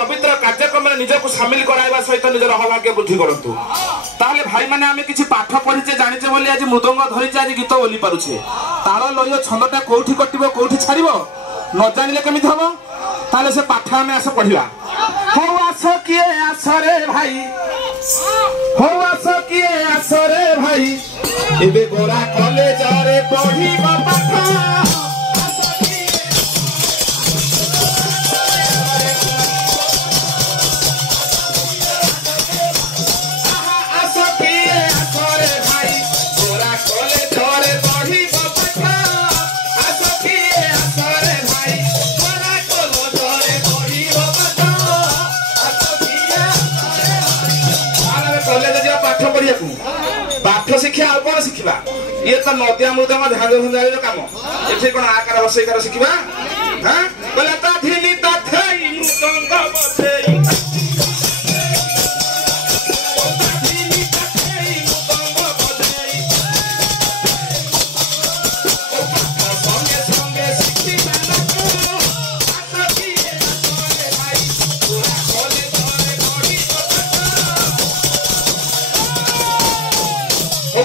पवित्र कार्यक्रम में निजक सामिल कराइबा सहित निजर अभाग्य बुद्धि करंतु ताले भाई माने आमे किछि पाठ पढिचे जानिचे बोली आज मृदंग धरिचे आज गीत बोली पारुछे तार लय छंदटा कोठी कटिबो कोठी छाड़िबो न जानिले केमिति हबो ताले से पाठ आमे आस पढिबा हो आस किए आस रे भाई हो आस किए आस रे भाई एबे गोरा कॉलेज रे पढिबा पाठ पाठ शिक्षा आ कौन शिखा ये तो नदिया मृदंग ध्यान धंधारी काम ये कौन आकार बसईकार शिखा हाँ बोले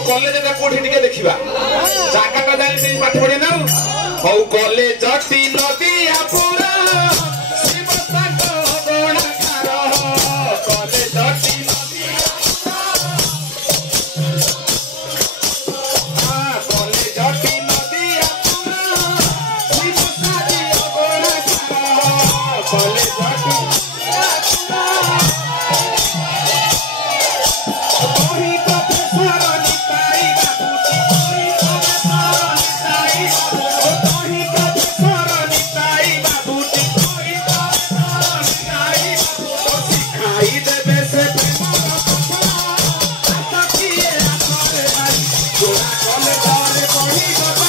कॉलेज कोठी टिके देखिबा जागाटा जानि पाठ पढे ना हौ कॉलेज टी नदिया पूरा शिव साग गणाकार कॉलेज टी नदिया हां कॉलेज टी नदिया पूरा शिव साग गणाकार कॉलेज टी Come